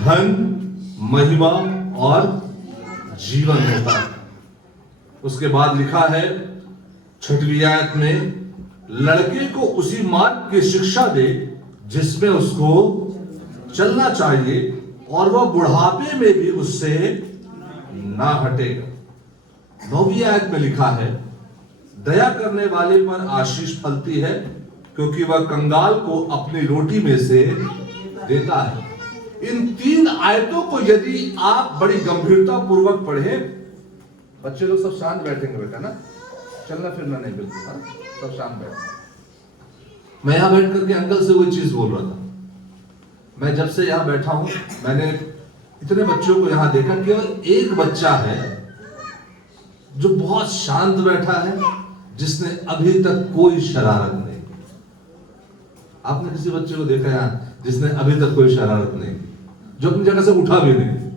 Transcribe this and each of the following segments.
धन, महिमा और जीवन होता है। उसके बाद लिखा है 6वीं आयत में, लड़के को उसी मार्ग की शिक्षा दे जिसमें उसको चलना चाहिए और वह बुढ़ापे में भी उससे ना हटेगा। 9वीं आयत में लिखा है, दया करने वाले पर आशीष फलती है क्योंकि वह कंगाल को अपनी रोटी में से देता है। इन 3 आयतों को यदि आप बड़ी गंभीरता पूर्वक पढ़े, बच्चे लोग सब शांत बैठेंगे बेटा ना, चलना फिरना नहीं बिल्कुल, हाँ? सब शांत बैठ। मैं यहां बैठ करके अंकल से वही चीज बोल रहा था। मैं जब से यहां बैठा हूं, मैंने इतने बच्चों को यहां देखा, केवल एक बच्चा है जो बहुत शांत बैठा है, जिसने अभी तक कोई शरारत नहीं की। आपने किसी बच्चे को देखा यहां जिसने अभी तक कोई शरारत नहीं की, जो अपनी जगह से उठा भी नहीं?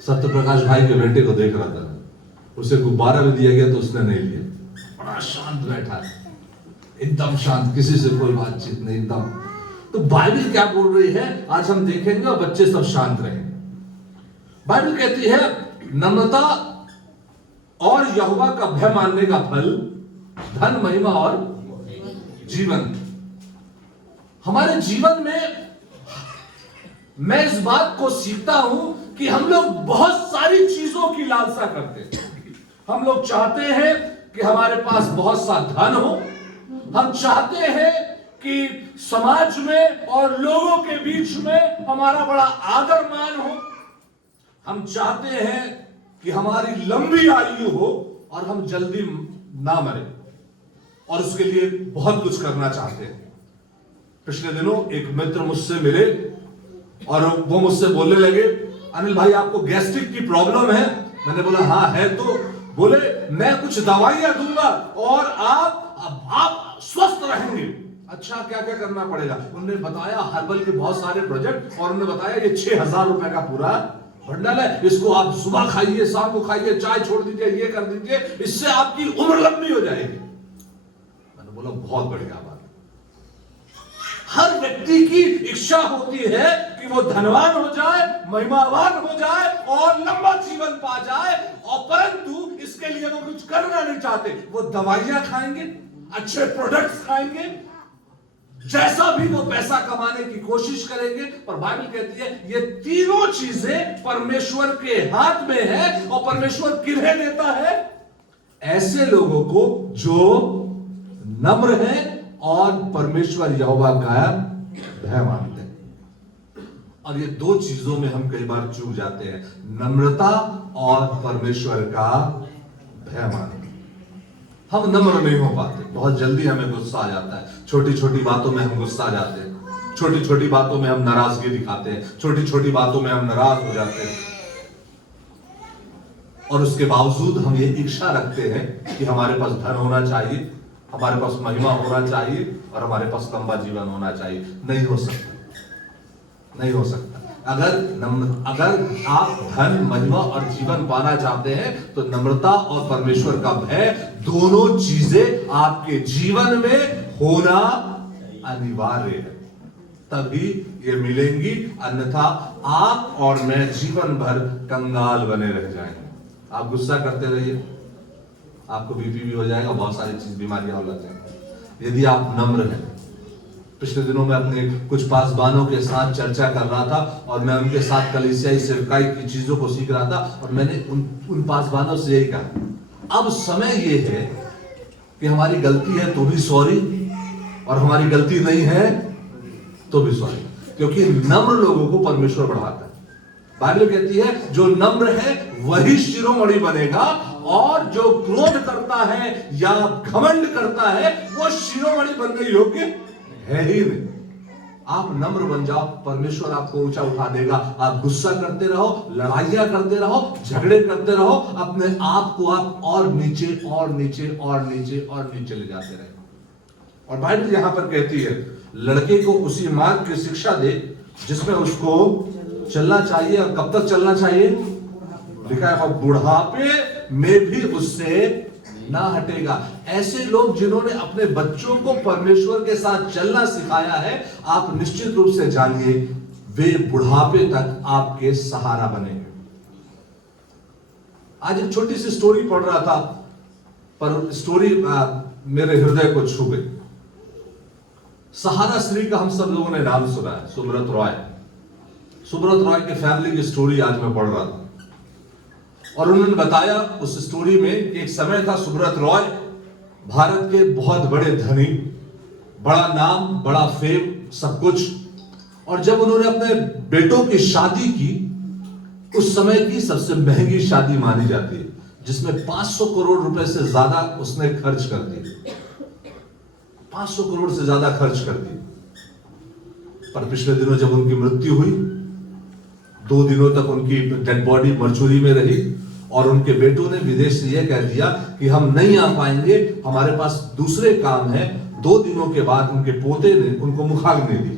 सत्य प्रकाश भाई के बेटे को देख रहा था, उसे गुब्बारा भी दिया गया तो उसने नहीं लिया। बड़ा शांत बैठा है, एकदम शांत, किसी से कोई बातचीत नहीं, एकदम। तो बाइबल क्या बोल रही है आज हम देखेंगे, और बच्चे सब शांत रहे। बाइबल कहती है नम्रता और यहोवा का भय मानने का फल धन, महिमा और जीवन। हमारे जीवन में मैं इस बात को सीखता हूं कि हम लोग बहुत सारी चीजों की लालसा करते हैं। हम लोग चाहते हैं कि हमारे पास बहुत सा धन हो, हम चाहते हैं कि समाज में और लोगों के बीच में हमारा बड़ा आदर मान हो, हम चाहते हैं कि हमारी लंबी आयु हो और हम जल्दी ना मरे, और उसके लिए बहुत कुछ करना चाहते हैं। पिछले दिनों एक मित्र मुझसे मिले और वो मुझसे बोलने लगे, अनिल भाई आपको गैस्ट्रिक की प्रॉब्लम है? मैंने बोला हाँ है। तो बोले मैं कुछ दवाइयां दूंगा और आप स्वस्थ रहेंगे। अच्छा क्या क्या करना पड़ेगा? उन्होंने बताया हर्बल के बहुत सारे प्रोजेक्ट, और उन्होंने बताया ये 6000 रुपए का पूरा बंडल है, इसको आप सुबह खाइए, शाम को खाइए, चाय छोड़ दीजिए, ये कर दीजिए, इससे आपकी उम्र लंबी हो जाएगी। मैंने बोला बहुत बढ़िया बात। हर व्यक्ति की इच्छा होती है कि वो धनवान हो जाए, महिमावान हो जाए और लंबा जीवन पा जाए, और परंतु इसके लिए वो कुछ करना नहीं चाहते। वो दवाइयां खाएंगे, अच्छे प्रोडक्ट्स खाएंगे, जैसा भी वो पैसा कमाने की कोशिश करेंगे। पर बाइबल कहती है ये तीनों चीजें परमेश्वर के हाथ में है, और परमेश्वर किन्हें देता है? ऐसे लोगों को जो नम्र है और परमेश्वर यहोवा का भय मानते हैं। और ये 2 चीजों में हम कई बार चूक जाते हैं, नम्रता और परमेश्वर का भय मानते। हम नम्र नहीं हो पाते, बहुत जल्दी हमें गुस्सा आ जाता है, छोटी छोटी बातों में हम गुस्सा आ जाते हैं, छोटी छोटी बातों में हम नाराजगी दिखाते हैं, छोटी छोटी बातों में हम नाराज हो जाते हैं, और उसके बावजूद हम ये इच्छा रखते हैं कि हमारे पास धन होना चाहिए, हमारे पास महिमा होना चाहिए और हमारे पास लंबा जीवन होना चाहिए। नहीं हो सकता, नहीं हो सकता। अगर आप धन, महिमा और जीवन पाना चाहते हैं तो नम्रता और परमेश्वर का भय, दोनों चीजें आपके जीवन में होना अनिवार्य है, तभी ये मिलेंगी। अन्यथा आप और मैं जीवन भर कंगाल बने रह जाएंगे। आप गुस्सा करते रहिए, आपको बीपी भी हो जाएगा, बहुत सारी चीज बीमारियां हो जाएंगी। यदि आप नम्र हैं, पिछले दिनों में अपने कुछ पासबानों के साथ चर्चा कर रहा था और मैं उनके साथ कलीसियाई सेवकाई की चीजों को सीख रहा था, और मैंने उन पासबानों से यही कहा, अब समय ये है कि हमारी गलती है तो भी सॉरी, और हमारी गलती नहीं है तो भी सॉरी, क्योंकि नम्र लोगों को परमेश्वर बढ़ाता है। बाइबल कहती है जो नम्र है वही शिरोमणि बनेगा, और जो क्रोध करता है या घमंड करता है वो शिरोमणि बनने योग्य है ही नहीं। आप नम्र बन जाओ, परमेश्वर आपको ऊंचा उठा देगा। आप गुस्सा करते रहो, लड़ाइयां करते रहो, झगड़े करते रहो, अपने आप को आप और नीचे और नीचे और नीचे और नीचे ले जाते रहे। और बाइबल यहां पर कहती है लड़के को उसी मार्ग की शिक्षा दे जिसमें उसको चलना चाहिए। और कब तक चलना चाहिए? लिखा है बुढ़ापे में भी उससे ना हटेगा। ऐसे लोग जिन्होंने अपने बच्चों को परमेश्वर के साथ चलना सिखाया है, आप निश्चित रूप से जानिए वे बुढ़ापे तक आपके सहारा बनेंगे। आज एक छोटी सी स्टोरी पढ़ रहा था, पर स्टोरी मेरे हृदय को छू गई। सहारा स्त्री का हम सब लोगों ने नाम सुना है, सुब्रत रॉय। सुब्रत रॉय के फैमिली की स्टोरी आज मैं पढ़ रहा था, और उन्होंने बताया उस स्टोरी में कि एक समय था, सुब्रत रॉय भारत के बहुत बड़े धनी, बड़ा नाम, बड़ा फेम, सब कुछ। और जब उन्होंने अपने बेटों की शादी की, उस समय की सबसे महंगी शादी मानी जाती है, जिसमें 500 करोड़ रुपए से ज्यादा उसने खर्च कर दिए, 500 करोड़ से ज्यादा खर्च कर दिए। पर पिछले दिनों जब उनकी मृत्यु हुई, 2 दिनों तक उनकी डेड बॉडी मरचुरी में रही, और उनके बेटों ने विदेश से यह कह दिया कि हम नहीं आ पाएंगे, हमारे पास दूसरे काम है। 2 दिनों के बाद उनके पोते ने उनको मुखाग्नि दी।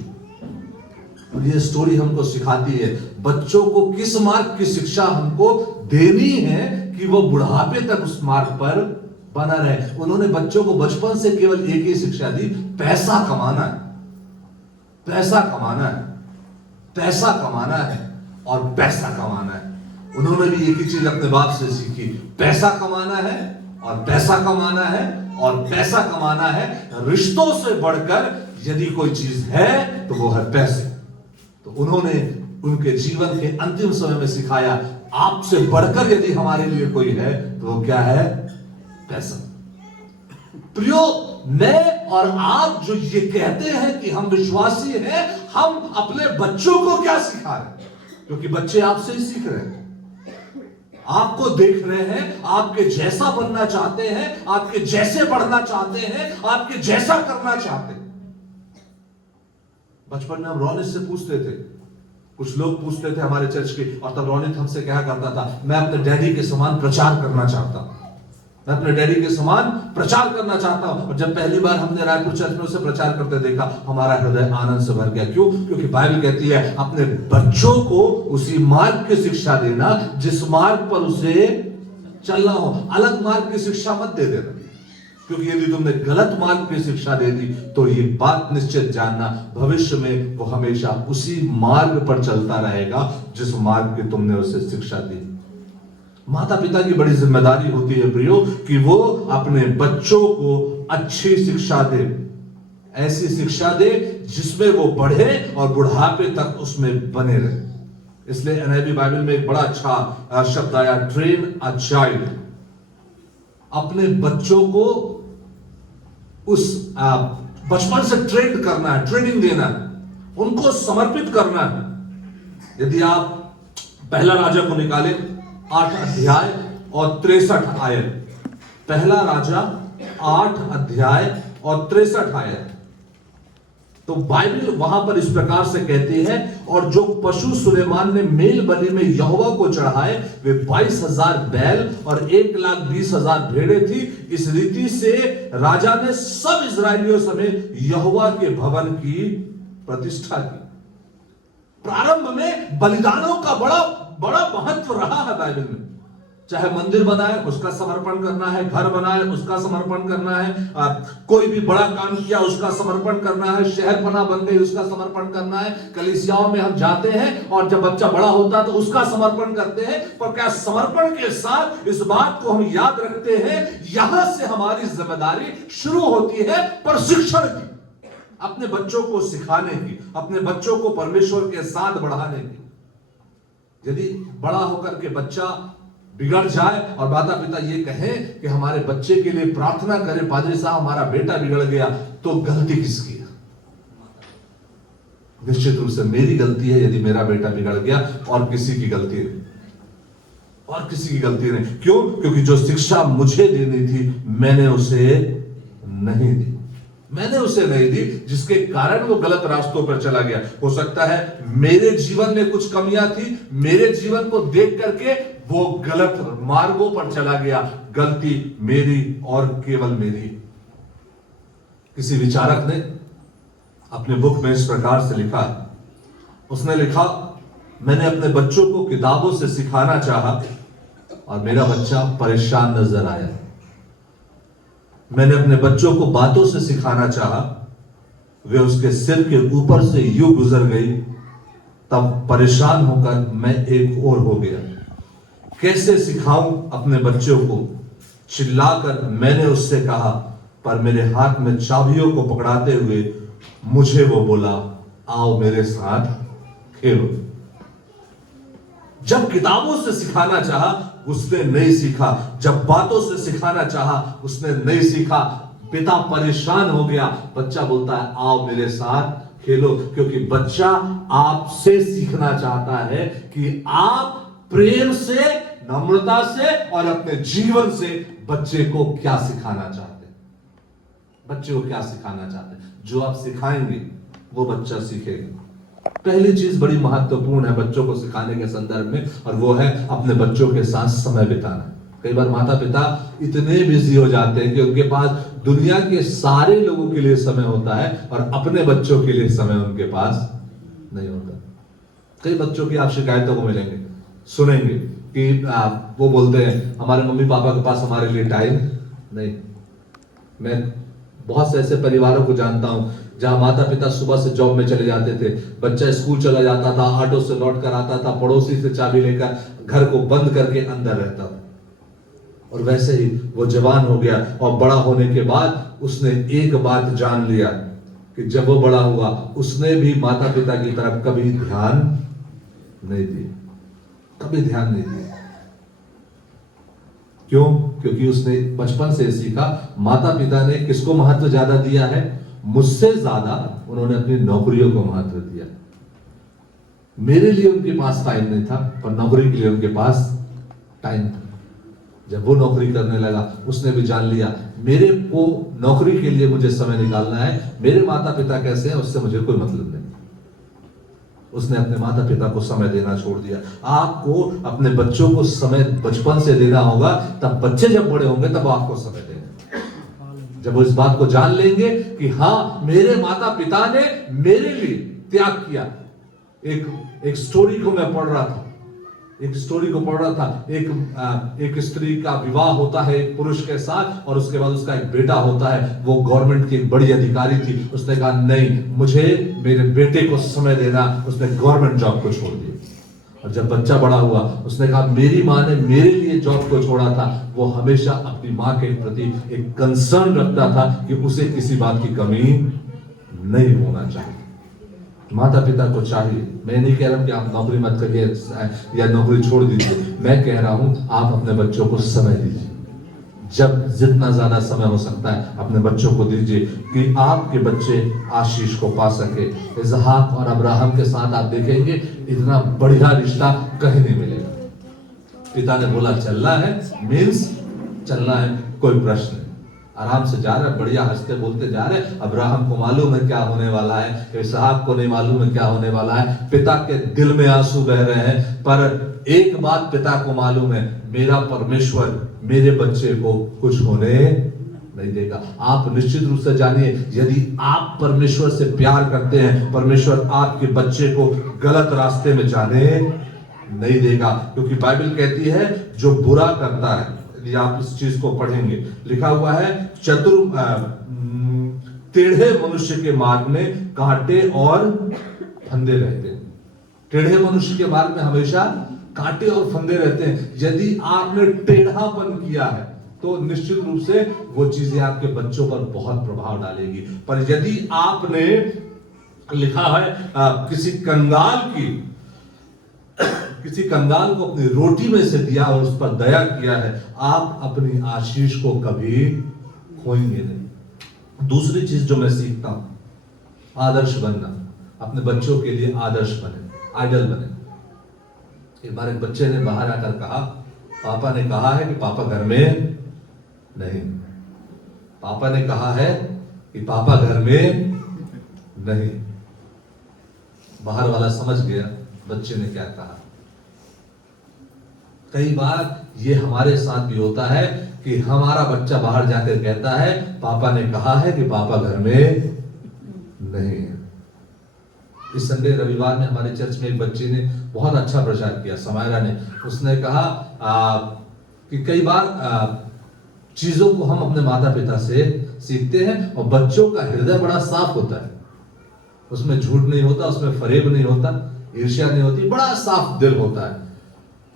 और ये स्टोरी हमको सिखाती है बच्चों को किस मार्ग की शिक्षा हमको देनी है कि वो बुढ़ापे तक उस मार्ग पर बना रहे। उन्होंने बच्चों को बचपन से केवल एक ही शिक्षा दी, पैसा कमाना है, पैसा कमाना है, पैसा कमाना है और पैसा कमाना है। उन्होंने भी एक ही चीज अपने बाप से सीखी, पैसा कमाना है और पैसा कमाना है और पैसा कमाना है। रिश्तों से बढ़कर यदि कोई चीज है तो वो है पैसे। तो उन्होंने उनके जीवन के अंतिम समय में सिखाया, आपसे बढ़कर यदि हमारे लिए कोई है तो वो क्या है? पैसा। प्रियो, मैं और आप जो ये कहते हैं कि हम विश्वासी हैं, हम अपने बच्चों को क्या सिखा रहे हैं? क्योंकि बच्चे आपसे ही सीख रहे हैं, आपको देख रहे हैं, आपके जैसा बनना चाहते हैं, आपके जैसे बढ़ना चाहते हैं, आपके जैसा करना चाहते हैं। बचपन में हम रोनित से पूछते थे, कुछ लोग पूछते थे हमारे चर्च के, और तब रोनित हमसे क्या करता था, मैं अपने डैडी के समान प्रचार करना चाहता हूं, मैं अपने डैडी के समान प्रचार करना चाहता हूं। और जब पहली बार हमने रायपुर चर्च में उसे प्रचार करते देखा, हमारा हृदय आनंद से भर गया। क्यों? क्योंकि बाइबल कहती है अपने बच्चों को उसी मार्ग की शिक्षा देना जिस मार्ग पर उसे चलना हो। अलग मार्ग की शिक्षा मत दे देना, क्योंकि यदि तुमने गलत मार्ग की शिक्षा दे दी तो ये बात निश्चित जानना, भविष्य में वो हमेशा उसी मार्ग पर चलता रहेगा जिस मार्ग की तुमने उसे शिक्षा दी। माता पिता की बड़ी जिम्मेदारी होती है प्रियो कि वो अपने बच्चों को अच्छी शिक्षा दे, ऐसी शिक्षा दे जिसमें वो बढ़े और बुढ़ापे तक उसमें बने रहे। इसलिए एनआईवी बाइबल में एक बड़ा अच्छा शब्द आया, ट्रेन अ चाइल्ड। अपने बच्चों को उस बचपन से ट्रेन करना है, ट्रेनिंग देना है, उनको समर्पित करना है। यदि आप पहला राजा को निकालें, 8 अध्याय और 63 आयत, पहला राजा 8 अध्याय और 63 आयत, तो बाइबल वहां पर इस प्रकार से कहती है, और जो पशु सुलेमान ने मेल बलि में यहोवा को चढ़ाए वे 22,000 बैल और 1,20,000 भेड़े थी। इस रीति से राजा ने सब इस्राएलियों समेत यहोवा के भवन की प्रतिष्ठा की। प्रारंभ में बलिदानों का बड़ा महत्व रहा है बाइबल में। चाहे मंदिर बनाए उसका समर्पण करना है, घर बनाए उसका समर्पण करना है, कोई भी बड़ा काम किया उसका समर्पण करना है, शहर पना बन गई उसका समर्पण करना है, कलीसियाओं में हम जाते हैं और जब बच्चा बड़ा होता है तो उसका समर्पण करते हैं। पर क्या समर्पण के साथ इस बात को हम याद रखते हैं, यहां से हमारी जिम्मेदारी शुरू होती है प्रशिक्षण की, अपने बच्चों को सिखाने की, अपने बच्चों को परमेश्वर के साथ बढ़ाने की। यदि बड़ा होकर के बच्चा बिगड़ जाए और माता पिता ये कहें कि हमारे बच्चे के लिए प्रार्थना करें, पादरी साहब हमारा बेटा बिगड़ गया, तो गलती किसकी है? निश्चित रूप से मेरी गलती है यदि मेरा बेटा बिगड़ गया, और किसी की गलती नहीं, और किसी की गलती नहीं। क्यों? क्योंकि जो शिक्षा मुझे देनी थी मैंने उसे नहीं दी, मैंने उसे नहीं दी, जिसके कारण वो गलत रास्तों पर चला गया। हो सकता है मेरे जीवन में कुछ कमियां थी, मेरे जीवन को देख करके वो गलत मार्गों पर चला गया, गलती मेरी और केवल मेरी। किसी विचारक ने अपने बुक में इस प्रकार से लिखा, उसने लिखा, मैंने अपने बच्चों को किताबों से सिखाना चाहा और मेरा बच्चा परेशान नजर आया। मैंने अपने बच्चों को बातों से सिखाना चाहा, वे उसके सिर के ऊपर से यूं गुजर गई, तब परेशान होकर मैं एक और हो गया। कैसे सिखाऊं अपने बच्चों को? चिल्लाकर मैंने उससे कहा, पर मेरे हाथ में चाबियों को पकड़ाते हुए मुझे वो बोला, आओ मेरे साथ खेलो। जब किताबों से सिखाना चाहा, उसने नहीं सीखा। जब बातों से सिखाना चाहा, उसने नहीं सीखा। पिता परेशान हो गया। बच्चा बोलता है, आओ मेरे साथ खेलो, क्योंकि बच्चा आपसे सीखना चाहता है कि आप प्रेम से, नम्रता से और अपने जीवन से बच्चे को क्या सिखाना चाहते हैं। बच्चे को क्या सिखाना चाहते हैं, जो आप सिखाएंगे वो बच्चा सीखेगा। पहली चीज बड़ी महत्वपूर्ण है बच्चों को सिखाने के संदर्भ में, और वो है अपने बच्चों के साथ समय बिताना। कई बार माता पिता इतने बिजी हो जाते हैं कि उनके पास दुनिया के सारे लोगों के लिए समय होता है और अपने बच्चों के लिए समय उनके पास नहीं होता। कई बच्चों की आप शिकायतों को मिलेंगे, सुनेंगे कि वो बोलते हैं, हमारे मम्मी पापा के पास हमारे लिए टाइम नहीं। मैं बहुत से ऐसे परिवारों को जानता हूं जहां माता पिता सुबह से जॉब में चले जाते थे, बच्चा स्कूल चला जाता था, ऑटो से लौट कर आता था, पड़ोसी से चाबी लेकर घर को बंद करके अंदर रहता था। और वैसे ही वो जवान हो गया और बड़ा होने के बाद उसने एक बात जान लिया कि जब वो बड़ा हुआ उसने भी माता पिता की तरफ कभी ध्यान नहीं दिया, कभी ध्यान नहीं दिया। क्यों? क्योंकि उसने बचपन से सीखा, माता पिता ने किसको महत्व ज्यादा दिया है? मुझसे ज्यादा उन्होंने अपनी नौकरियों को महत्व दिया। मेरे लिए उनके पास टाइम नहीं था, पर नौकरी के लिए उनके पास टाइम था। जब वो नौकरी करने लगा, उसने भी जान लिया मेरे को नौकरी के लिए मुझे समय निकालना है, मेरे माता पिता कैसे हैं उससे मुझे कोई मतलब नहीं। उसने अपने माता पिता को समय देना छोड़ दिया। आपको अपने बच्चों को समय बचपन से देना होगा, तब बच्चे जब बड़े होंगे तब आपको समय देंगे। जब वो इस बात को जान लेंगे कि हाँ, मेरे माता पिता ने मेरे लिए त्याग किया। एक स्टोरी को मैं पढ़ रहा था, एक स्त्री का विवाह होता है एक पुरुष के साथ, और उसके बाद उसका एक बेटा होता है। वो गवर्नमेंट की एक बड़ी अधिकारी थी। उसने कहा, नहीं, मुझे मेरे बेटे को समय देना। उसने गवर्नमेंट जॉब को छोड़ दिया। और जब बच्चा बड़ा हुआ, उसने कहा, मेरी माँ ने मेरे लिए जॉब को छोड़ा था। वो हमेशा अपनी माँ के प्रति एक कंसर्न रखता था कि उसे किसी बात की कमी नहीं होना चाहिए। माता पिता को चाहिए, मैं नहीं कह रहा हूं कि आप नौकरी मत करिए या नौकरी छोड़ दीजिए, मैं कह रहा हूं आप अपने बच्चों को समय दीजिए। जब जितना ज्यादा समय हो सकता है अपने बच्चों को दीजिए कि आपके बच्चे आशीष को पा सके। इसहाक और अब्राहम के साथ आप देखेंगे इतना बढ़िया रिश्ता कहीं नहीं मिलेगा। पिता ने बोला चलना है, मीन्स चलना है, कोई प्रश्न नहीं। आराम से जा रहे, बढ़िया हंसते बोलते जा रहे। अब्राहम को मालूम है क्या होने वाला है, इसहाक को नहीं मालूम है क्या होने वाला है। पिता के दिल में आंसू बह रहे हैं, पर एक बात पिता को मालूम है, मेरा परमेश्वर मेरे बच्चे को कुछ होने नहीं देगा। आप निश्चित रूप से जानिए, यदि आप परमेश्वर से प्यार करते हैं, परमेश्वर आपके बच्चे को गलत रास्ते में जाने नहीं देगा। क्योंकि बाइबल कहती है जो बुरा करता है, यदि आप इस चीज को पढ़ेंगे, लिखा हुआ है टेढ़े मनुष्य के मार्ग में कांटे और फंदे रहते हैं। टेढ़े मनुष्य के मार्ग में हमेशा कांटे और फंदे रहते हैं। यदि आपने टेढ़ापन किया है तो निश्चित रूप से वो चीजें आपके बच्चों पर बहुत प्रभाव डालेगी। पर यदि आपने, लिखा है किसी कंगाल को अपनी रोटी में से दिया और उस पर दया किया है, आप अपनी आशीष को कभी खोएंगे नहीं। दूसरी चीज जो मैं सीखता हूं, आदर्श बनना। अपने बच्चों के लिए आदर्श बने, आइडल बने। एक बार एक बच्चे ने बाहर आकर कहा, पापा ने कहा है कि पापा घर में नहीं। पापा ने कहा है कि पापा घर में नहीं। बाहर वाला समझ गया बच्चे ने क्या कहा। कई बार ये हमारे साथ भी होता है कि हमारा बच्चा बाहर जाकर कहता है, पापा ने कहा है कि पापा घर में नहीं है। इस संडे रविवार में हमारे चर्च में एक बच्चे ने बहुत अच्छा प्रचार किया, समायरा ने। उसने कहा कि कई बार चीजों को हम अपने माता पिता से सीखते हैं। और बच्चों का हृदय बड़ा साफ होता है, उसमें झूठ नहीं होता, उसमें फरेब नहीं होता, ईर्ष्या नहीं होती, बड़ा साफ दिल होता है।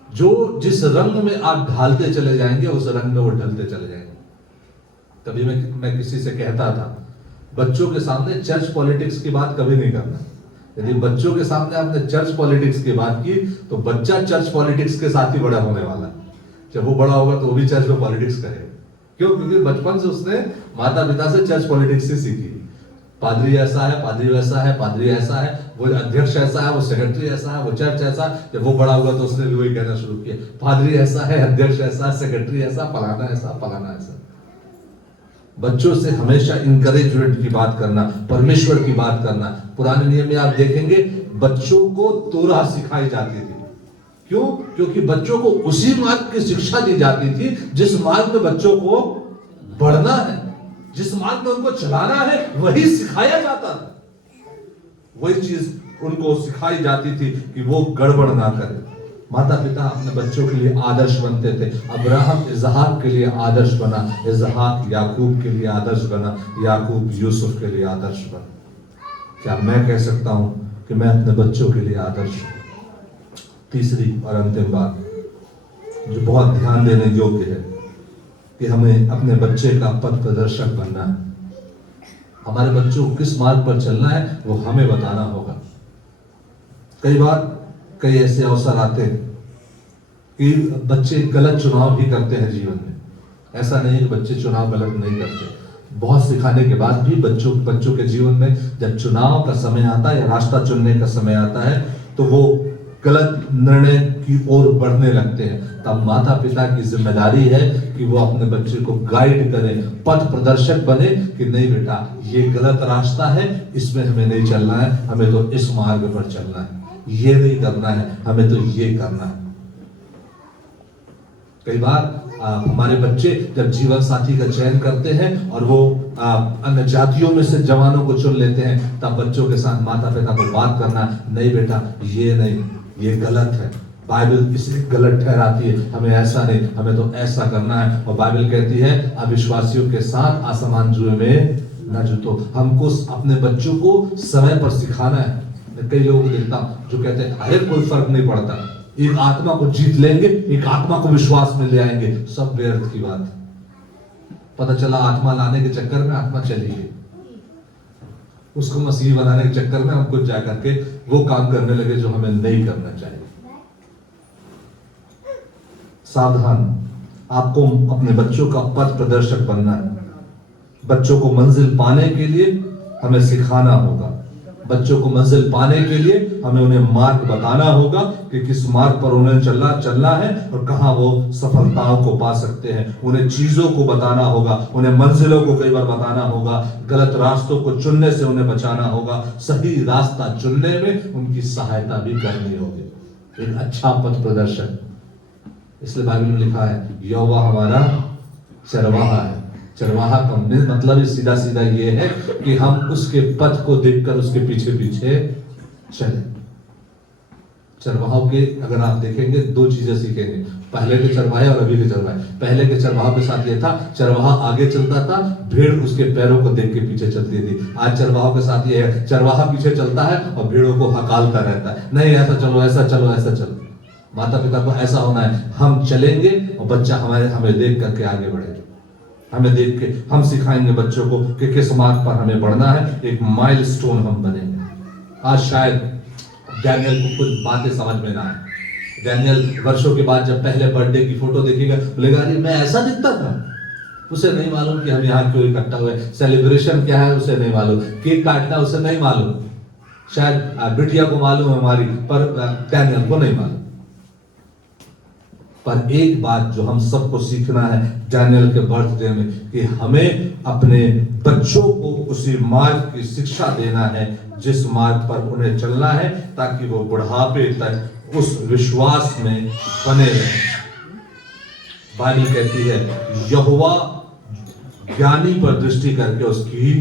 जो जिस रंग में आप ढालते चले जाएंगे उस रंग में वो ढलते चले जाएंगे। तभी मैं किसी से कहता था, बच्चों के सामने चर्च पॉलिटिक्स की बात कभी नहीं करना। यदि बच्चों के सामने आपने चर्च पॉलिटिक्स की बात की तो बच्चा चर्च पॉलिटिक्स के साथ ही बड़ा होने वाला है। जब वो बड़ा होगा तो वो भी चर्च में पॉलिटिक्स करेगा। क्यों? क्योंकि बचपन से उसने माता पिता से चर्च पॉलिटिक्स ही सीखी। पादरी ऐसा है, पादरी वैसा है, पादरी ऐसा है, वो अध्यक्ष ऐसा है, वो सेक्रेटरी ऐसा है, वो चर्च ऐसा। जब वो बड़ा हुआ तो उसने भी वही कहना शुरू किया, पादरी ऐसा है, अध्यक्ष ऐसा, सेक्रेटरी ऐसा, फलाना ऐसा, फलाना ऐसा। बच्चों से हमेशा इंकरेजमेंट की बात करना, परमेश्वर की बात करना। पुराने नियम में आप देखेंगे बच्चों को तोरा सिखाई जाती थी। क्यों? क्योंकि बच्चों को उसी मार्ग की शिक्षा दी जाती थी जिस मार्ग में बच्चों को बढ़ना है, जिस मार्ग में उनको चलाना है, वही सिखाया जाता था। वही चीज उनको सिखाई जाती थी कि वो गड़बड़ ना करे। माता पिता अपने बच्चों के लिए आदर्श बनते थे। अब्राहम इजहाक के लिए आदर्श बना, इजहाक याकूब के लिए आदर्श बना, याकूब यूसुफ के लिए आदर्श बना। क्या मैं कह सकता हूं कि मैं अपने बच्चों के लिए आदर्श हूं? तीसरी और अंतिम बात जो बहुत ध्यान देने योग्य है कि हमें अपने बच्चे का पथ प्रदर्शक बनना है। हमारे बच्चों को किस मार्ग पर चलना है वो हमें बताना होगा। कई बार कई ऐसे अवसर आते हैं कि बच्चे गलत चुनाव भी करते हैं जीवन में। ऐसा नहीं है कि बच्चे चुनाव गलत नहीं करते। बहुत सिखाने के बाद भी बच्चों के जीवन में जब चुनाव का समय आता है या रास्ता चुनने का समय आता है तो वो गलत निर्णय की ओर बढ़ने लगते हैं। तब माता पिता की जिम्मेदारी है कि वो अपने बच्चे को गाइड करें, पथ प्रदर्शक बने कि नहीं बेटा ये गलत रास्ता है, इसमें हमें नहीं चलना है, हमें तो इस मार्ग पर चलना है, ये नहीं करना है, हमें तो ये करना है। कई बार हमारे बच्चे जब जीवन साथी का चयन करते हैं और वो अन्य जातियों में से जवानों को चुन लेते हैं, तब बच्चों के साथ माता पिता को बात करना, नहीं बेटा ये नहीं, ये गलत है, बाइबल इसे गलत ठहराती है, हमें ऐसा नहीं, हमें तो ऐसा करना है। और बाइबल कहती है अविश्वासियों के साथ आसमान जुए में न जुटो। हमको अपने बच्चों को समय पर सिखाना है। मैं कई लोगों को देखता हूं जो कहते हैं अरे कोई फर्क नहीं पड़ता, एक आत्मा को जीत लेंगे, एक आत्मा को विश्वास में ले आएंगे, सब व्यर्थ की बात। पता चला आत्मा लाने के चक्कर में आत्मा चली गई, उसको मसीह बनाने के चक्कर में हम कुछ जाकर के वो काम करने लगे जो हमें नहीं करना चाहिए। सावधान, आपको अपने बच्चों का पथ प्रदर्शक बनना है। बच्चों को मंजिल पाने के लिए हमें सिखाना होगा। बच्चों को मंजिल पाने के लिए हमें उन्हें मार्ग बताना होगा कि किस मार्ग पर उन्हें चलना है और कहां वो सफलताओं को पा सकते हैं। उन्हें चीजों को बताना होगा, उन्हें मंजिलों को कई बार बताना होगा, गलत रास्तों को चुनने से उन्हें बचाना होगा, सही रास्ता चुनने में उनकी सहायता भी करनी होगी। एक अच्छा पथ प्रदर्शक, इसलिए बाइबल में लिखा है यहोवा हमारा चरवाहा है। चरवाहा का मतलब सीधा सीधा ये है कि हम उसके पथ को देखकर उसके पीछे पीछे चले। चरवाहों के अगर आप देखेंगे दो चीजें सीखेंगे, पहले के चरवाहे और अभी के चरवाहे। पहले के चरवाहों के साथ ये था, चरवाहा आगे चलता था, भेड़ उसके पैरों को देख के पीछे चलती थी। आज चरवाहों के साथ ये है, चरवाहा पीछे चलता है और भेड़ों को हकालता रहता है, नहीं ऐसा चलो, ऐसा चलो, ऐसा चलो। माता पिता को ऐसा होना है, हम चलेंगे और बच्चा हमें देख करके आगे बढ़ेगा। हमें देख के हम सिखाएंगे बच्चों को कि किस मार्ग पर हमें बढ़ना है, एक माइलस्टोन हम बनेंगे। आज शायद डैनियल को कुछ बातें समझ में ना आए। डैनियल वर्षों के बाद जब पहले बर्थडे की फोटो देखेगा बोलेगा अरे मैं ऐसा दिखता था। उसे नहीं मालूम कि हम यहाँ क्यों इकट्ठा हुए, सेलिब्रेशन क्या है उसे नहीं मालूम, केक काटना उसे नहीं मालूम। शायद बिटिया को मालूम है हमारी, पर डैनियल को नहीं मालूम। पर एक बात जो हम सबको सीखना है डैनियल के बर्थडे में, कि हमें अपने बच्चों को उसी मार्ग की शिक्षा देना है जिस मार्ग पर उन्हें चलना है, ताकि वो बुढ़ापे तक उस विश्वास में बने रहें। बाइबल कहती है यहोवा ज्ञानी पर दृष्टि करके उसकी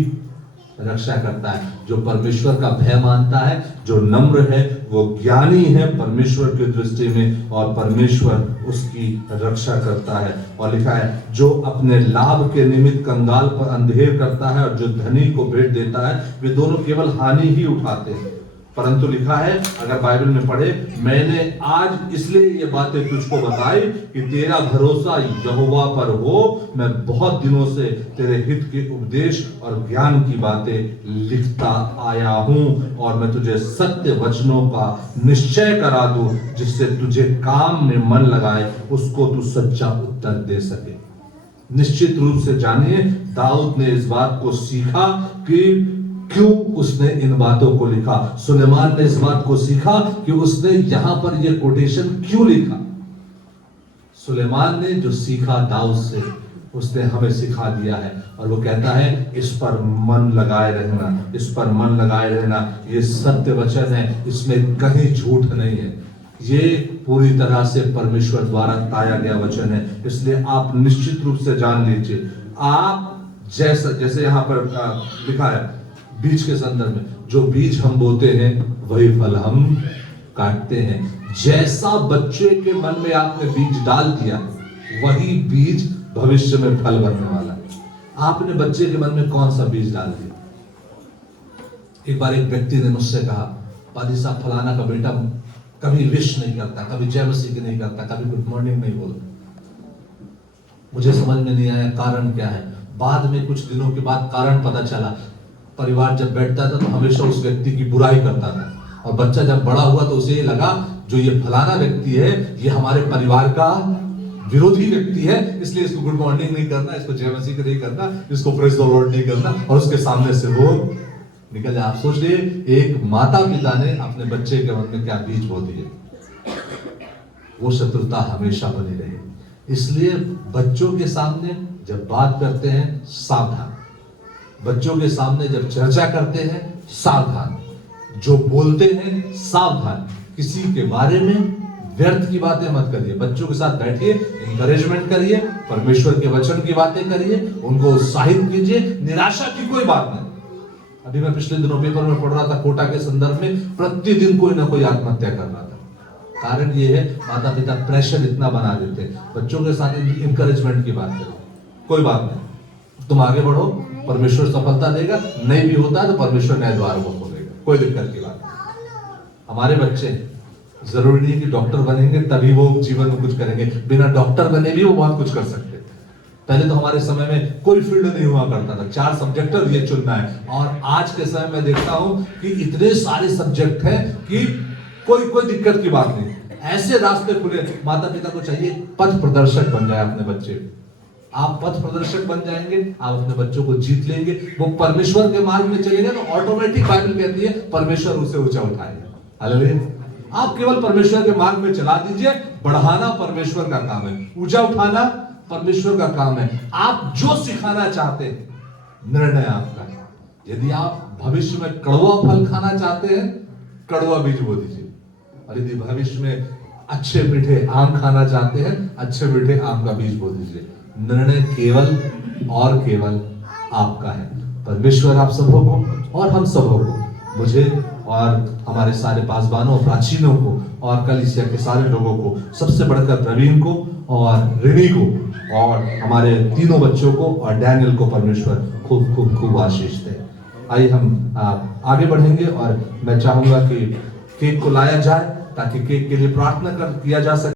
रक्षा करता है। जो परमेश्वर का भय मानता है, जो नम्र है, वो ज्ञानी है परमेश्वर की दृष्टि में, और परमेश्वर उसकी रक्षा करता है। और लिखा है, जो अपने लाभ के निमित्त कंगाल पर अंधेर करता है और जो धनी को भेंट देता है, वे दोनों केवल हानि ही उठाते हैं। परंतु लिखा है, अगर बाइबल में पढ़े, मैंने आज इसलिए ये बातें तुझको बताई कि तेरा भरोसा यहोवा पर हो। मैं बहुत दिनों से तेरे हित के उपदेश और ज्ञान की बातें लिखता आया हूं, और मैं तुझे सत्य वचनों का निश्चय करा दूं, जिससे तुझे काम में मन लगाए उसको तू सच्चा उत्तर दे सके। निश्चित रूप से जानिए, दाऊद ने इस बात को सीखा कि क्यों उसने इन बातों को लिखा। सुलेमान ने इस बात को सीखा कि उसने यहां पर यह कोटेशन क्यों लिखा। सुलेमान ने जो सीखा दाऊद से, उसने हमें सिखा दिया है, और वो कहता है, इस पर मन लगाए रहना, इस पर मन लगाए रहना। ये सत्य वचन है, इसमें कहीं झूठ नहीं है। ये पूरी तरह से परमेश्वर द्वारा ताया गया वचन है। इसलिए आप निश्चित रूप से जान लीजिए, आप जैसे यहां पर लिखा है बीज के संदर्भ में, जो बीज हम बोते हैं वही फल हम काटते हैं। जैसा बच्चे के मन में आपने बीज डाल दिया, वही बीज भविष्य में फल बनने वाला है। आपने बच्चे के मन में कौन सा बीज डाल दिया? एक बार एक व्यक्ति ने मुझसे कहा, पादी साहब, फलाना का बेटा कभी विश नहीं करता, कभी जय मसीह की नहीं करता, कभी गुड मॉर्निंग नहीं बोलता। मुझे समझ में नहीं आया कारण क्या है। बाद में कुछ दिनों के बाद कारण पता चला। परिवार जब बैठता था तो हमेशा उस व्यक्ति की बुराई करता था, और बच्चा जब बड़ा हुआ तो उसे ये लगा, जो ये फलाना व्यक्ति है, ये हमारे परिवार का विरोधी व्यक्ति है, इसलिए इसको गुड मॉर्निंग नहीं करना, इसको जय मसीह नहीं करना, इसको प्रेज द लॉर्ड नहीं करना, और उसके सामने से वो निकल जाए। आप सोच लिए, एक माता पिता ने अपने बच्चे के मन में क्या बीज बो दिए। वो शत्रुता हमेशा बनी रहे। इसलिए बच्चों के सामने जब बात करते हैं, सावधान। बच्चों के सामने जब चर्चा करते हैं, सावधान। जो बोलते हैं, सावधान। किसी के बारे में व्यर्थ की बातें मत करिए। बच्चों के साथ बैठिए, इंकरेजमेंट करिए, परमेश्वर के वचन की बातें करिए, उनको उत्साहित कीजिए। निराशा की कोई बात नहीं। अभी मैं पिछले दिनों पेपर में पढ़ रहा था, कोटा के संदर्भ में प्रतिदिन कोई ना कोई आत्महत्या कर रहा था। कारण ये है, माता पिता प्रेशर इतना बना देते हैं। बच्चों के साथ इंकरेजमेंट की बात करो, कोई बात नहीं, तुम आगे बढ़ो, परमेश्वर सफलता देगा। नहीं भी होता है तो परमेश्वर नए द्वार को खोलेगा, कोई दिक्कत की बात नहीं। हमारे बच्चे जरूरी नहीं कि डॉक्टर बनेंगे तभी वो जीवन में कुछ करेंगे, बिना डॉक्टर बने भी वो बहुत कुछ कर सकते। पहले तो हमारे समय में कोई फील्ड नहीं हुआ करता था, 4 सब्जेक्ट और ये चुनना है। और आज के समय में देखता हूं कि इतने सारे सब्जेक्ट हैं कि कोई दिक्कत की बात नहीं। ऐसे रास्ते खुले। माता पिता को चाहिए पथ प्रदर्शक बन जाए अपने बच्चे। आप पथ प्रदर्शक बन जाएंगे, आप अपने बच्चों को जीत लेंगे। वो परमेश्वर के मार्ग में चलेंगे तो ऑटोमेटिक बाइबल कहती है परमेश्वर उसे ऊंचा उठाएगा। हालेलुया। आप केवल परमेश्वर के मार्ग में चला दीजिए। बढ़ाना परमेश्वर का काम है, ऊंचा उठाना परमेश्वर का काम है। आप जो सिखाना चाहते हैं, निर्णय आपका है। यदि आप भविष्य में कड़वा फल खाना चाहते हैं, कड़वा बीज बो दीजिए। और यदि भविष्य में अच्छे मीठे आम खाना चाहते हैं, अच्छे मीठे आम का बीज बो दीजिए। निर्णय केवल और केवल आपका है। परमेश्वर आप सबों को और हम सबों को, मुझे और हमारे सारे पासवानों, प्राचीनों को, और कलीसिया के सारे लोगों को, सबसे बढ़कर प्रवीण को और रिनी को, और हमारे तीनों बच्चों को और डैनियल को परमेश्वर खूब खूब खूब आशीष दे। आइए हम आगे बढ़ेंगे, और मैं चाहूंगा कि केक को लाया जाए ताकि केक के लिए प्रार्थना किया जा सके।